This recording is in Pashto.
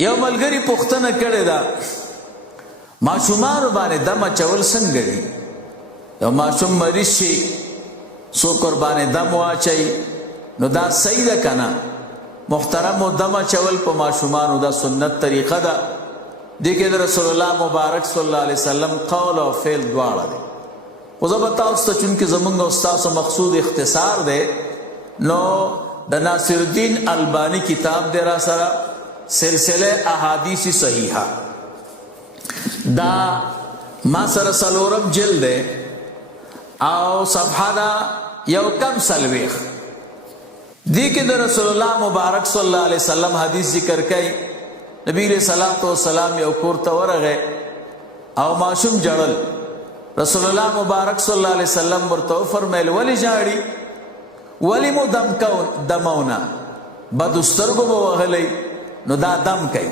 یو ملګری پوښتنه کړې ده ماشومان باندې دم اچول څنګه دي؟ یو ماشوم مریض شي څوک ورباندې دم واچوي نو دا صحیح ده که نه؟ محترمو دم اچول په ماشومانو دا سنت طریقه ده. دې کې د رسول الله مبارک صلی الله علیه وسلم قول او فعل دواړه دی. خو زه به تاسو ته چونکې زمونږ او ستاسو مقصود اختصار دی نو د ناصر الدین البانی کتاب دی را سره سلسله احادیث صحیحه دا ما سره څلورم جلد دی او صفحه دا یو کم څلوېښت. دې کې د رسول الله مبارک صلی الله علیه وسلم حدیث ذکر کوي. نبی علیہ الصلوۃ والسلام یو کور ته ورغی او ماشوم جړل. رسول الله مبارک صلی الله علیه وسلم ورته فرمایل ولی جاړي؟ ولی مو دمونه بدو سترګو به وهلی نو دا دم کوي.